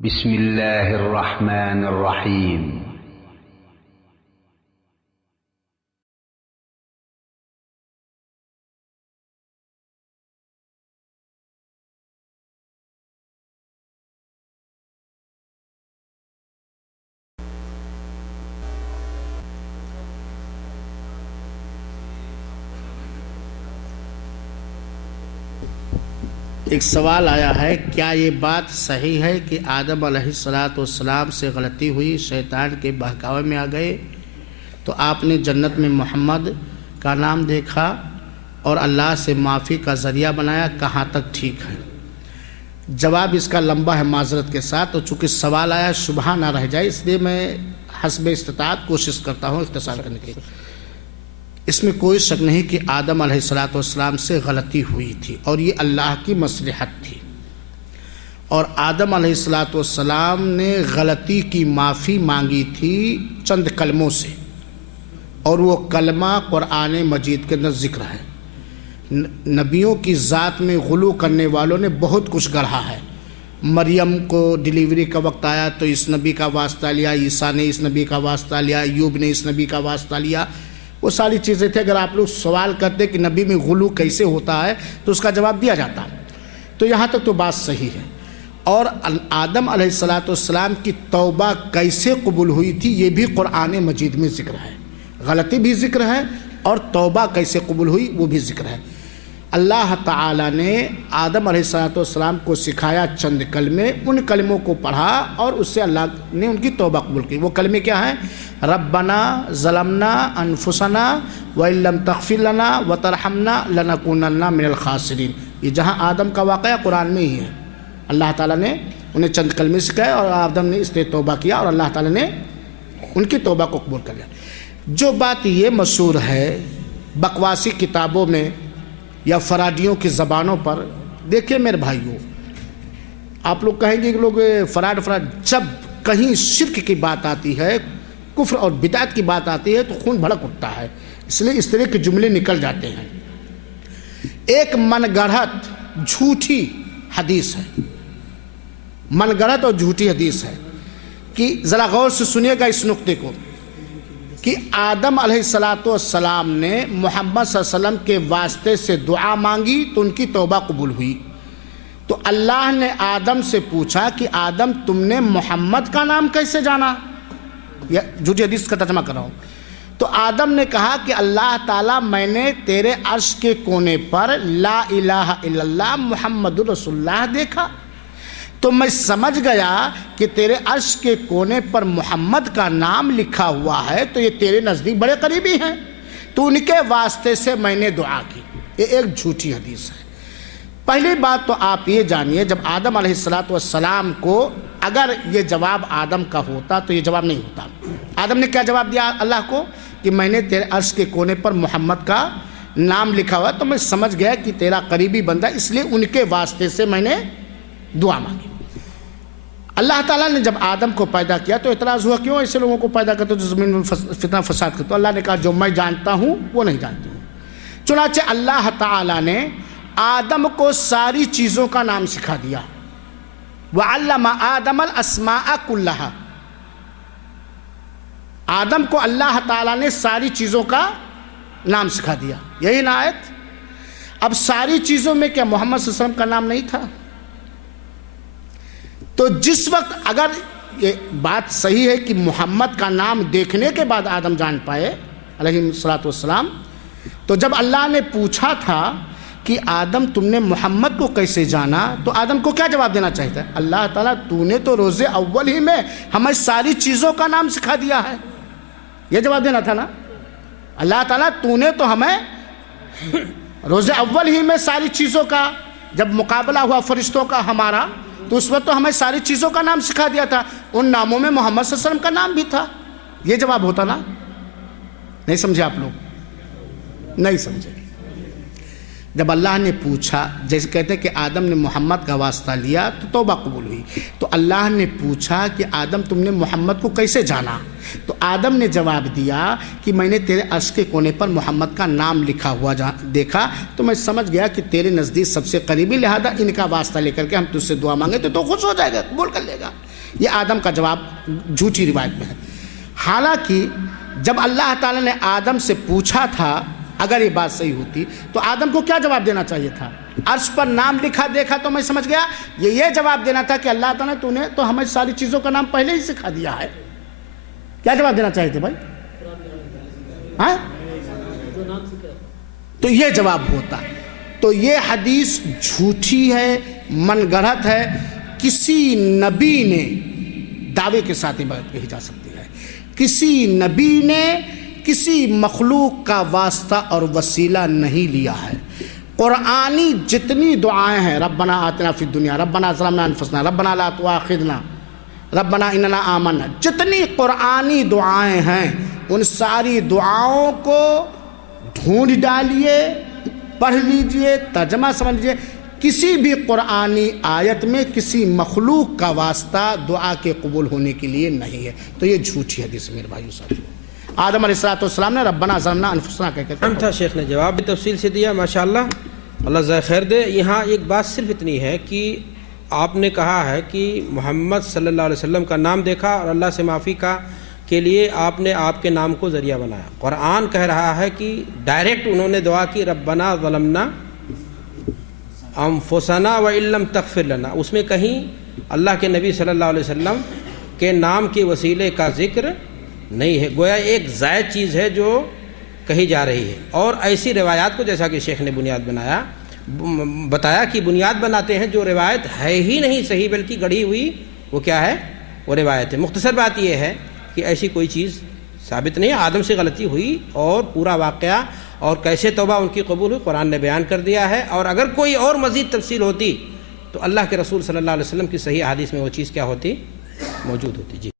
بسم الله الرحمن الرحيم. ایک سوال آیا ہے، کیا یہ بات صحیح ہے کہ آدم علیہ السلام سے غلطی ہوئی، شیطان کے بہکاوے میں آ گئے تو آپ نے جنت میں محمد کا نام دیکھا اور اللہ سے معافی کا ذریعہ بنایا، کہاں تک ٹھیک ہے؟ جواب اس کا لمبا ہے معذرت کے ساتھ، تو چونکہ سوال آیا شبہ نہ رہ جائے اس لیے میں حسب استطاعت کوشش کرتا ہوں اختصار کرنے کی۔ اس میں کوئی شک نہیں کہ آدم علیہ السلام سے غلطی ہوئی تھی اور یہ اللہ کی مصلحت تھی، اور آدم علیہ السلام نے غلطی کی معافی مانگی تھی چند کلموں سے، اور وہ کلمہ قرآن مجید کے اندر ذکر ہے۔ نبیوں کی ذات میں غلو کرنے والوں نے بہت کچھ گڑھا ہے۔ مریم کو ڈیلیوری کا وقت آیا تو اس نبی کا واسطہ لیا، عیسیٰ نے اس نبی کا واسطہ لیا، ایوب نے اس نبی کا واسطہ لیا، وہ ساری چیزیں تھے۔ اگر آپ لوگ سوال کرتے کہ نبی میں غلو کیسے ہوتا ہے تو اس کا جواب دیا جاتا، تو یہاں تک تو بات صحیح ہے۔ اور آدم علیہ السلام کی توبہ کیسے قبول ہوئی تھی یہ بھی قرآن مجید میں ذکر ہے، غلطی بھی ذکر ہے اور توبہ کیسے قبول ہوئی وہ بھی ذکر ہے۔ اللہ تعالیٰ نے آدم علیہ السلام کو سکھایا چند کلمے، ان کلموں کو پڑھا اور اس سے اللہ نے ان کی توبہ قبول کی۔ وہ کلمے کیا ہیں؟ ربنا ظلمنا انفسنا وان لم تغفر لنا وترحمنا لنکونن من الخاسرین۔ یہ جہاں آدم کا واقعہ قرآن میں ہی ہے، اللہ تعالیٰ نے انہیں چند کلمے سکھائے اور آدم نے اس سے توبہ کیا اور اللہ تعالیٰ نے ان کی توبہ کو قبول کر لیا۔ جو بات یہ مشہور ہے بکواسی کتابوں میں یا فراڈیوں کی زبانوں پر، دیکھیں میرے بھائیوں، آپ لوگ کہیں گے کہ لوگ فراڈ، جب کہیں شرک کی بات آتی ہے، کفر اور بدعت کی بات آتی ہے تو خون بھڑک اٹھتا ہے، اس لیے اس طرح کے جملے نکل جاتے ہیں۔ ایک من گڑھت جھوٹی حدیث ہے، من گڑھت اور جھوٹی حدیث ہے کہ ذرا غور سے سنیے گا اس نقطے کو، کہ آدم علیہ السلام نے محمد صلی اللہ علیہ وسلم کے واسطے سے دعا مانگی تو ان کی توبہ قبول ہوئی۔ تو اللہ نے آدم سے پوچھا کہ آدم تم نے محمد کا نام کیسے جانا؟ جھوٹی حدیث کا ترجمہ کر رہا ہوں۔ تو آدم نے کہا کہ اللہ تعالیٰ میں نے تیرے عرش کے کونے پر لا الہ الا اللہ محمد رسول اللہ دیکھا، تو میں سمجھ گیا کہ تیرے عرش کے کونے پر محمد کا نام لکھا ہوا ہے تو یہ تیرے نزدیک بڑے قریبی ہیں، تو ان کے واسطے سے میں نے دعا کی۔ یہ ایک جھوٹی حدیث ہے۔ پہلی بات تو آپ یہ جانیے، جب آدم علیہ السلام کو اگر یہ جواب آدم کا ہوتا تو یہ جواب نہیں ہوتا۔ آدم نے کیا جواب دیا اللہ کو کہ میں نے تیرے عرش کے کونے پر محمد کا نام لکھا ہوا تو میں سمجھ گیا کہ تیرا قریبی بندہ، اس لیے ان کے واسطے سے میں نے دعا مانگی۔ اللہ تعالیٰ نے جب آدم کو پیدا کیا تو اعتراض ہوا کیوں ایسے لوگوں کو پیدا کرتے جو زمین میں فتنہ فساد کرتے؟ تو اللہ نے کہا جو میں جانتا ہوں وہ نہیں جانتے ہوں۔ چنانچہ اللہ تعالیٰ نے آدم کو ساری چیزوں کا نام سکھا دیا، وَعَلَّمَ آدَمَ الْأَسْمَاءَ كُلَّهَا۔ آدم کو اللہ تعالیٰ نے ساری چیزوں کا نام سکھا دیا، یہی نا آیت۔ اب ساری چیزوں میں کیا محمد صلی اللہ علیہ وسلم کا نام نہیں تھا؟ تو جس وقت اگر یہ بات صحیح ہے کہ محمد کا نام دیکھنے کے بعد آدم جان پائے علیہ السلام، تو جب اللہ نے پوچھا تھا کہ آدم تم نے محمد کو کیسے جانا تو آدم کو کیا جواب دینا چاہیے تھا؟ اللہ تعالیٰ تو نے تو روز اول ہی میں ہمیں ساری چیزوں کا نام سکھا دیا ہے، یہ جواب دینا تھا نا۔ اللہ تعالیٰ تو نے تو ہمیں روز اول ہی میں ساری چیزوں کا، جب مقابلہ ہوا فرشتوں کا ہمارا تو اس وقت تو ہمیں ساری چیزوں کا نام سکھا دیا تھا، ان ناموں میں محمد صلی اللہ علیہ وسلم کا نام بھی تھا، یہ جواب ہوتا نا۔ نہیں سمجھے آپ لوگ؟ نہیں سمجھے۔ جب اللہ نے پوچھا، جیسے کہتے ہیں کہ آدم نے محمد کا واسطہ لیا تو توبہ قبول ہوئی، تو اللہ نے پوچھا کہ آدم تم نے محمد کو کیسے جانا؟ تو آدم نے جواب دیا کہ میں نے تیرے عرش کے کونے پر محمد کا نام لکھا ہوا دیکھا تو میں سمجھ گیا کہ تیرے نزدیک سب سے قریبی، لہذا ان کا واسطہ لے کر کے ہم تجھ سے دعا مانگے تو خوش ہو جائے گا، قبول کر لے گا۔ یہ آدم کا جواب جھوٹی روایت میں ہے. حالانکہ جب اللہ تعالیٰ نے آدم سے پوچھا تھا اگر یہ بات صحیح ہوتی تو آدم کو کیا جواب دینا چاہیے تھا؟ عرش پر نام لکھا دیکھا تو میں سمجھ گیا. یہ جواب دینا تھا کہ اللہ تعالیٰ تو نے تو ہمیں ساری چیزوں کا نام پہلے ہی سکھا دیا ہے. کیا جواب دینا چاہیے تھے بھائی؟ ہاں تو یہ جواب ہوتا. تو یہ حدیث جھوٹی ہے، من گڑھت ہے. کسی نبی نے دعوے کے ساتھ یہ بات کہی جا سکتی ہے. کسی نبی نے کسی مخلوق کا واسطہ اور وسیلہ نہیں لیا ہے. قرآنی جتنی دعائیں ہیں، ربنا آتنا فی الدنیا، ربنا ظلمنا انفسنا، ربنا لا تؤاخذنا، ربنا اننا آمنا، جتنی قرآنی دعائیں ہیں ان ساری دعاؤں کو ڈھونڈ ڈالیے، پڑھ لیجئے، ترجمہ سمجھ لیجئے. کسی بھی قرآنی آیت میں کسی مخلوق کا واسطہ دعا کے قبول ہونے کے لیے نہیں ہے. تو یہ جھوٹی حدیث میرے بھائیو ساتھیو. آدم علیہ السلام نے ربنا ظلمنا انفسنا کہہ کر تھا. شیخ نے جواب بھی تفصیل سے دیا ماشاءاللہ، اللہ جزائے خیر دے. یہاں ایک بات صرف اتنی ہے کہ آپ نے کہا ہے کہ محمد صلی اللہ علیہ وسلم کا نام دیکھا اور اللہ سے معافی کا کے لیے آپ نے آپ کے نام کو ذریعہ بنایا. قرآن کہہ رہا ہے کہ ڈائریکٹ انہوں نے دعا کی ربنا ظلمنا انفسنا وان لم تغفر لنا. اس میں کہیں اللہ کے نبی صلی اللہ علیہ وسلم کے نام کے وسیلے کا ذکر نہیں ہے. گویا ایک زائد چیز ہے جو کہی جا رہی ہے. اور ایسی روایات کو جیسا کہ شیخ نے بتایا کہ بنیاد بناتے ہیں جو روایت ہے ہی نہیں صحیح بلکہ گڑھی ہوئی، وہ کیا ہے؟ وہ روایت ہے. مختصر بات یہ ہے کہ ایسی کوئی چیز ثابت نہیں ہے. آدم سے غلطی ہوئی اور پورا واقعہ اور کیسے توبہ ان کی قبول ہوئی قرآن نے بیان کر دیا ہے. اور اگر کوئی اور مزید تفصیل ہوتی تو اللہ کے رسول صلی اللہ علیہ وسلم کی صحیح حدیث میں وہ چیز کیا ہوتی؟ موجود ہوتی. جی.